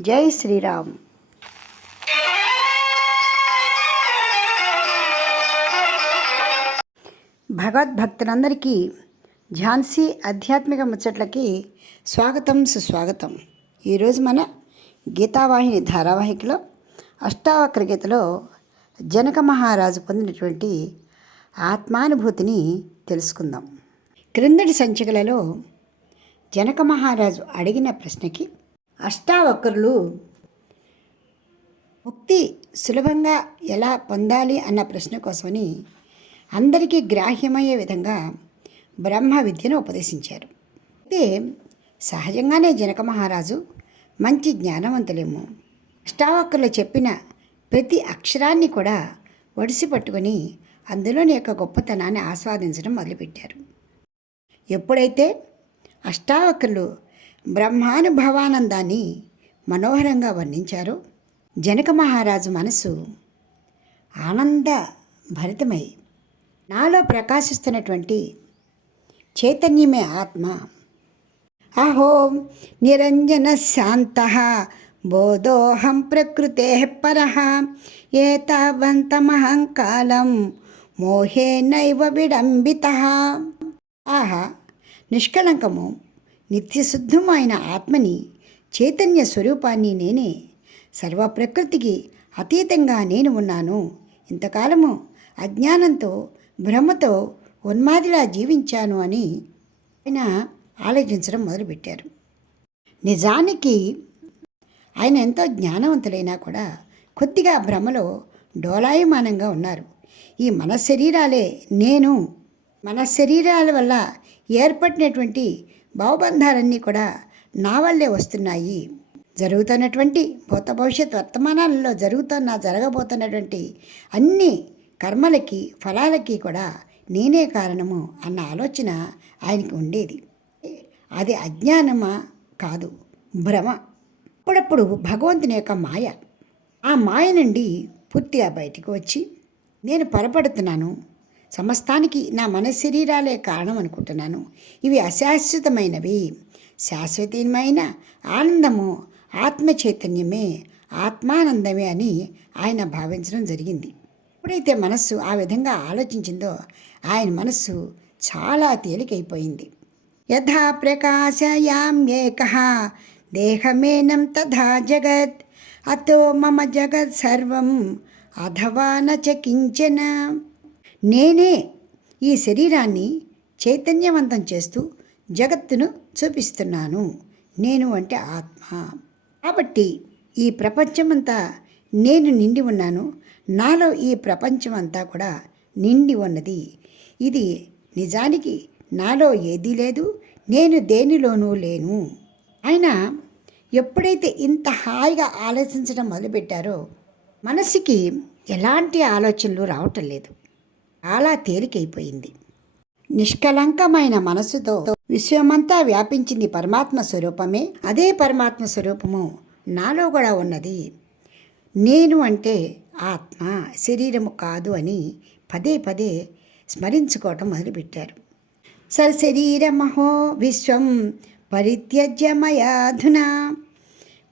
జై శ్రీరామ్. భగవద్భక్తులందరికీ ఝాన్సీ ఆధ్యాత్మిక ముచ్చట్లకి స్వాగతం సుస్వాగతం. ఈరోజు మన గీతావాహిని ధారావాహికలో అష్టావక్ర గీతలో జనక మహారాజు పొందినటువంటి ఆత్మానుభూతిని తెలుసుకుందాం. క్రిందటి సంచికలలో జనక మహారాజు అడిగిన ప్రశ్నకి అష్టావక్రులు ముక్తి సులభంగా ఎలా పొందాలి అన్న ప్రశ్న కోసమని అందరికీ గ్రాహ్యమయ్యే విధంగా బ్రహ్మ విద్యను ఉపదేశించారు. అయితే సహజంగానే జనక మహారాజు మంచి జ్ఞానవంతులేమో. అష్టావక్రులు చెప్పిన ప్రతి అక్షరాన్ని కూడా ఒడిసి పట్టుకొని అందులోని యొక్క గొప్పతనాన్ని ఆస్వాదించడం మొదలుపెట్టారు. ఎప్పుడైతే అష్టావక్రులు బ్రహ్మానుభవానందాన్ని మనోహరంగా వర్ణించారు. జనక మహారాజు మనసు ఆనంద భరితమై నాలో ప్రకాశిస్తున్నటువంటి చైతన్యమే ఆత్మ. అహో నిరంజన శాంత బోధోహం ప్రకృతే పర ఏతావంతమహంకాలం మోహేనైవ విడంబిత. ఆహా నిష్కళంకము నిత్యశుద్ధమైన ఆత్మని చైతన్య స్వరూపాన్ని నేనే సర్వ ప్రకృతికి అతీతంగా నేను ఉన్నాను. ఇంతకాలము అజ్ఞానంతో భ్రమతో ఉన్మాదిలా జీవించాను అని ఆయన ఆలోచించడం మొదలుపెట్టారు. నిజానికి ఆయన ఎంతో జ్ఞానవంతులైనా కూడా కొద్దిగా భ్రమలో డోలాయమానంగా ఉన్నారు. ఈ మన శరీరాలే నేను. మన శరీరాల వల్ల ఏర్పడినటువంటి భావబంధాలన్నీ కూడా నా వల్లే వస్తున్నాయి. జరుగుతున్నటువంటి భూత భవిష్యత్ వర్తమానాలలో జరుగుతున్న జరగబోతున్నటువంటి అన్ని కర్మలకి ఫలాలకి కూడా నేనే కారణము అన్న ఆలోచన ఆయనకి ఉండేది. అది అజ్ఞానమా కాదు భ్రమ. అప్పుడప్పుడు భగవంతుని యొక్క మాయ. ఆ మాయ నుండి పూర్తిగా బయటికి వచ్చి నేను పొరపడుతున్నాను సమస్తానికి నా మన శరీరాలే కారణం అనుకుంటున్నాను ఇవి అశాశ్వతమైనవి. శాశ్వతమైన ఆనందము ఆత్మ చైతన్యమే ఆత్మానందమే అని ఆయన భావించడం జరిగింది. ఎప్పుడైతే మనస్సు ఆ విధంగా ఆలోచించిందో ఆయన మనస్సు చాలా తేలికైపోయింది. యథా ప్రకాశయామ్యేక దేహమేనం తథా జగత్ అతో మమ జగత్ సర్వం అథవా నచ కించన. నేనే ఈ శరీరాన్ని చైతన్యవంతం చేస్తూ జగత్తును చూపిస్తున్నాను. నేను అంటే ఆత్మ. కాబట్టి ఈ ప్రపంచమంతా నేను నిండి ఉన్నాను. నాలో ఈ ప్రపంచం అంతా కూడా నిండి ఉన్నది. ఇది నిజానికి నాలో ఏదీ లేదు నేను దేనిలోనూ లేను. ఆయన ఎప్పుడైతే ఇంత హాయిగా ఆలోచించడం మొదలుపెట్టారో మనసుకి ఎలాంటి ఆలోచనలు రావటం లేదు. చాలా తేలికైపోయింది. నిష్కలంకమైన మనసుతో విశ్వమంతా వ్యాపించింది పరమాత్మ స్వరూపమే. అదే పరమాత్మ స్వరూపము నాలో కూడా ఉన్నది. నేను అంటే ఆత్మ శరీరము కాదు అని పదే పదే స్మరించుకోవటం మొదలుపెట్టారు. సశరీరమహో విశ్వం పరిత్యజ్యమయాధునా.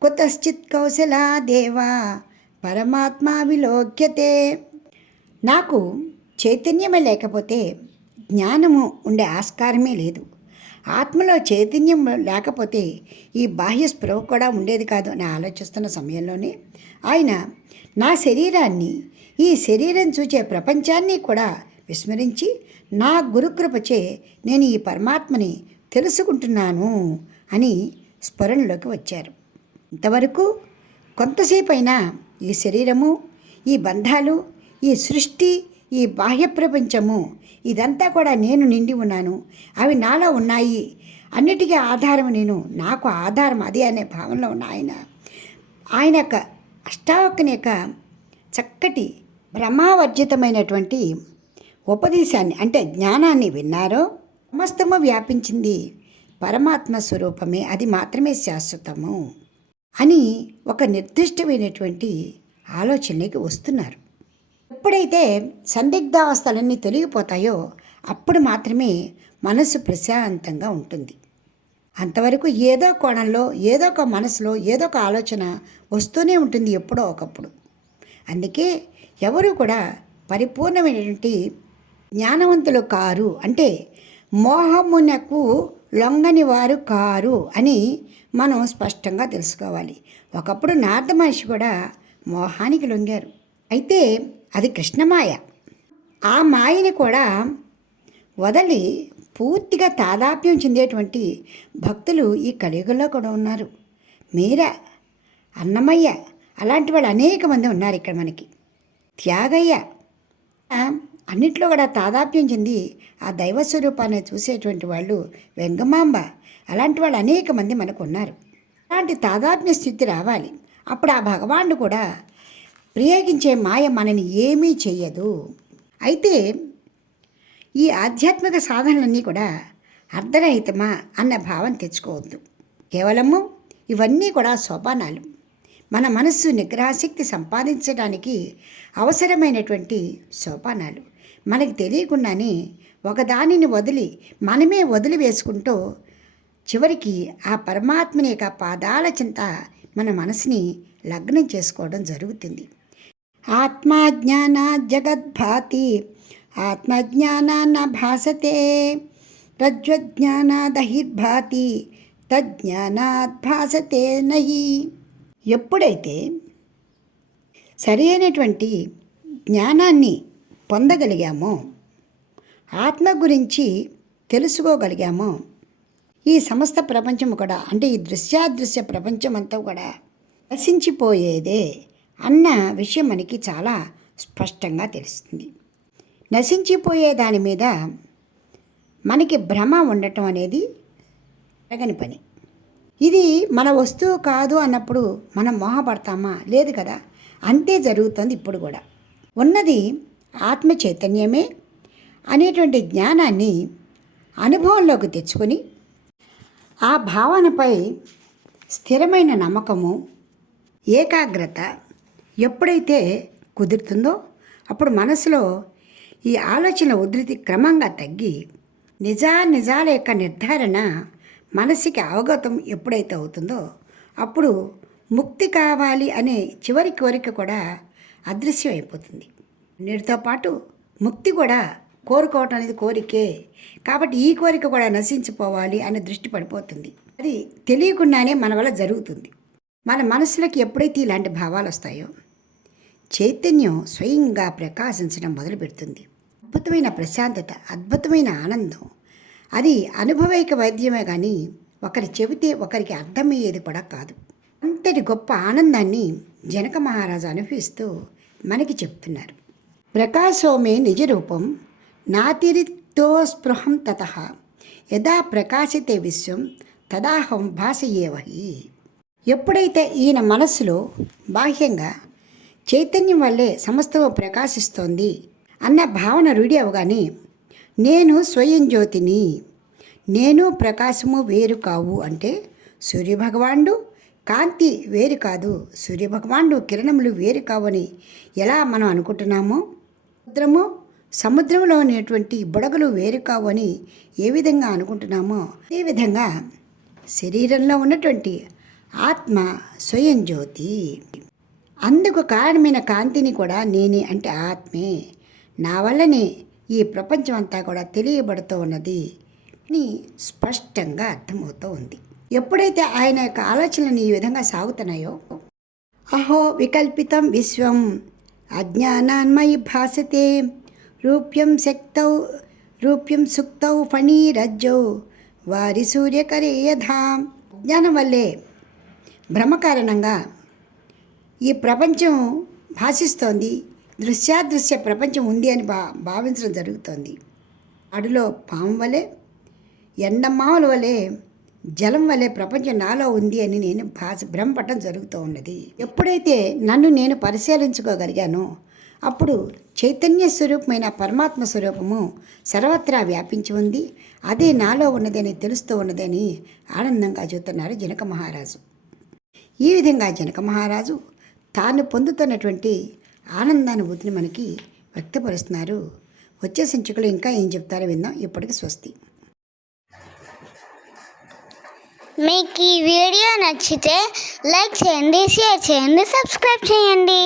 కుతశ్చిత్ కౌశలా దేవా పరమాత్మ విలోక్యతే నాకు చైతన్యమే లేకపోతే జ్ఞానము ఉండే ఆస్కారమే లేదు. ఆత్మలో చైతన్యం లేకపోతే ఈ బాహ్య స్పృహ కూడా ఉండేది కాదు అని ఆలోచిస్తున్న సమయంలోనే ఆయన నా శరీరాన్ని ఈ శరీరం చూచే ప్రపంచాన్ని కూడా విస్మరించి నా గురుకృపచే నేను ఈ పరమాత్మని తెలుసుకుంటున్నాను అని స్మరణలోకి వచ్చారు. ఇంతవరకు కొంతసేపైనా ఈ శరీరము ఈ బంధాలు ఈ సృష్టి ఈ బాహ్య ప్రపంచము ఇదంతా కూడా నేను నిండి ఉన్నాను. అవి నాలో ఉన్నాయి. అన్నిటికీ ఆధారం నేను నాకు ఆధారం అదే అనే భావనలో ఉన్న ఆయన. ఆయన యొక్క అష్టావక్కని యొక్క చక్కటి భ్రమావర్జితమైనటువంటి ఉపదేశాన్ని అంటే జ్ఞానాన్ని విన్నారో సమస్తము వ్యాపించింది. పరమాత్మ స్వరూపమే అది మాత్రమే శాశ్వతము అని ఒక నిర్దిష్టమైనటువంటి ఆలోచనకి వస్తున్నారు. ఎప్పుడైతే సందిగ్ధావస్థలన్నీ తొలగిపోతాయో అప్పుడు మాత్రమే మనసు ప్రశాంతంగా ఉంటుంది. అంతవరకు ఏదో కోణంలో ఏదో ఒక మనసులో ఏదో ఒక ఆలోచన వస్తూనే ఉంటుంది ఎప్పుడో ఒకప్పుడు. అందుకే ఎవరు కూడా పరిపూర్ణమైనటువంటి జ్ఞానవంతులు కారు అంటే మోహమునకు లొంగని వారు కారు అని మనం స్పష్టంగా తెలుసుకోవాలి. ఒకప్పుడు నారద మహర్షి కూడా మోహానికి లొంగారు. అయితే అది కృష్ణమాయ. ఆ మాయని కూడా వదలి పూర్తిగా తాదాప్యం చెందేటువంటి భక్తులు ఈ కలియుగంలో కూడా ఉన్నారు. మీరా అన్నమయ్య అలాంటి వాళ్ళు అనేక మంది ఉన్నారు ఇక్కడ మనకి. త్యాగయ్య అన్నిట్లో కూడా తాదాప్యం చెంది ఆ దైవ స్వరూపాన్ని చూసేటువంటి వాళ్ళు వెంగమాంబ అలాంటి వాళ్ళు అనేక మంది మనకు ఉన్నారు. అలాంటి తాదాత్మ్య స్థితి రావాలి. అప్పుడు ఆ భగవానుడు కూడా ప్రయోగించే మాయ మనని ఏమీ చేయదు అయితే ఈ ఆధ్యాత్మిక సాధనలన్నీ కూడా అర్ధరహితమా అన్న భావం తెచ్చుకోవద్దు. కేవలము ఇవన్నీ కూడా సోపానాలు. మన మనస్సు నిగ్రహశక్తి సంపాదించడానికి అవసరమైనటువంటి సోపానాలు. మనకి తెలియకుండానే ఒకదానిని వదిలి మనమే వదిలి వేసుకుంటూ చివరికి ఆ పరమాత్మని యొక్క పాదాల చింత మన మనసుని లగ్నం చేసుకోవడం జరుగుతుంది. ఆత్మజ్ఞాన జగద్భాతి ఆత్మజ్ఞానాన్న భాసతే రజ్వజ్ఞానాదహిర్భాతి తజ్ఞానాత్ భాసతే నహి. ఎప్పుడైతే సరి అయినటువంటి జ్ఞానాన్ని పొందగలిగామో ఆత్మ గురించి తెలుసుకోగలిగామో ఈ సమస్త ప్రపంచం కూడా అంటే ఈ దృశ్యాదృశ్య ప్రపంచం అంతా కూడా నశించిపోయేదే అన్న విషయం మనకి చాలా స్పష్టంగా తెలుస్తుంది. నశించిపోయే దాని మీద మనకి భ్రమ ఉండటం అనేది జరగని పని. ఇది మన వస్తువు కాదు అన్నప్పుడు మనం మోహపడతామా? లేదు కదా? అంతే జరుగుతుంది ఇప్పుడు కూడా. ఉన్నది ఆత్మ చైతన్యమే అనేటువంటి జ్ఞానాన్ని అనుభవంలోకి తెచ్చుకొని ఆ భావనపై స్థిరమైన నమ్మకము ఏకాగ్రత ఎప్పుడైతే కుదురుతుందో అప్పుడు మనసులో ఈ ఆలోచన ఉధృతి క్రమంగా తగ్గి నిజా నిజాల యొక్క నిర్ధారణ మనసుకి అవగతం ఎప్పుడైతే అవుతుందో అప్పుడు ముక్తి కావాలి అనే చివరి కోరిక కూడా అదృశ్యం అయిపోతుంది అన్నిటితో పాటు ముక్తి కూడా కోరుకోవటం అనేది కోరికే. కాబట్టి ఈ కోరిక కూడా నశించిపోవాలి అనే దృష్టి పడిపోతుంది. అది తెలియకుండానే మన వల్ల జరుగుతుంది. మన మనసులకు ఎప్పుడైతే ఇలాంటి భావాలు వస్తాయో చైతన్యం స్వయంగా ప్రకాశించడం మొదలుపెడుతుంది. అద్భుతమైన ప్రశాంతత అద్భుతమైన ఆనందం. అది అనుభవైక వైద్యమే కానీ ఒకరి చెబితే ఒకరికి అర్థమయ్యేది కూడా కాదు. అంతటి గొప్ప ఆనందాన్ని జనక మహారాజు అనుభవిస్తూ మనకి చెప్తున్నారు. ప్రకాశోమే నిజ రూపం నాతిరిక్తో స్పృహం తత. యదా ప్రకాశితే విశ్వం తదాహం భాషయేవహి ఎప్పుడైతే ఈయన మనస్సులో బాహ్యంగా చైతన్యం వల్లే సమస్తము ప్రకాశిస్తోంది అన్న భావన రూఢి అవగానే నేను స్వయం జ్యోతిని నేను ప్రకాశము వేరు కావు అంటే సూర్యభగవానుడు కాంతి వేరు కాదు సూర్యభగవానుడు కిరణములు వేరు కావని ఎలా మనం అనుకుంటున్నామో? సముద్రము సముద్రంలో ఉన్నటువంటి బుడగలు వేరు కావు అని ఏ విధంగా అనుకుంటున్నామో? అదేవిధంగా శరీరంలో ఉన్నటువంటి ఆత్మ స్వయం జ్యోతి. అందుకు కారణమైన కాంతిని కూడా నేనే అంటే ఆత్మే. నా వల్లనే ఈ ప్రపంచం అంతా కూడా తెలియబడుతూ ఉన్నది అని స్పష్టంగా అర్థమవుతూ ఉంది. ఎప్పుడైతే ఆయన యొక్క ఆలోచనలు ఈ విధంగా సాగుతున్నాయో అహో వికల్పితం విశ్వం అజ్ఞానాన్మయి భాసతే రూప్యం శక్తౌ రూప్యం సుక్తౌ ఫణీరజ్జౌ వారి సూర్యకరే యథా. జ్ఞానం వల్లే భ్రమ కారణంగా ఈ ప్రపంచం భాషిస్తోంది. దృశ్యాదృశ్య ప్రపంచం ఉంది అని భా భావించడం జరుగుతోంది. అడులో పాము వలె ఎండమావుల వలె జలం వలె ప్రపంచం నాలో ఉంది అని నేను భాష భ్రమపడటం జరుగుతూ ఉన్నది. ఎప్పుడైతే నన్ను నేను పరిశీలించుకోగలిగానో అప్పుడు చైతన్య స్వరూపమైన పరమాత్మ స్వరూపము సర్వత్రా వ్యాపించి ఉంది. అదే నాలో ఉన్నదని తెలుస్తూ ఉన్నదని ఆనందంగా చెబుతున్నారు జనక మహారాజు. ఈ విధంగా జనక మహారాజు తాను పొందుతున్నటువంటి ఆనందానుభూతిని మనకి వ్యక్తపరుస్తున్నారు. వచ్చే సంచికలు ఇంకా ఏం చెప్తారో విందాం. ఇప్పటికి స్వస్తి. మీకు ఈ వీడియో నచ్చితే లైక్ చేయండి షేర్ చేయండి సబ్స్క్రైబ్ చేయండి.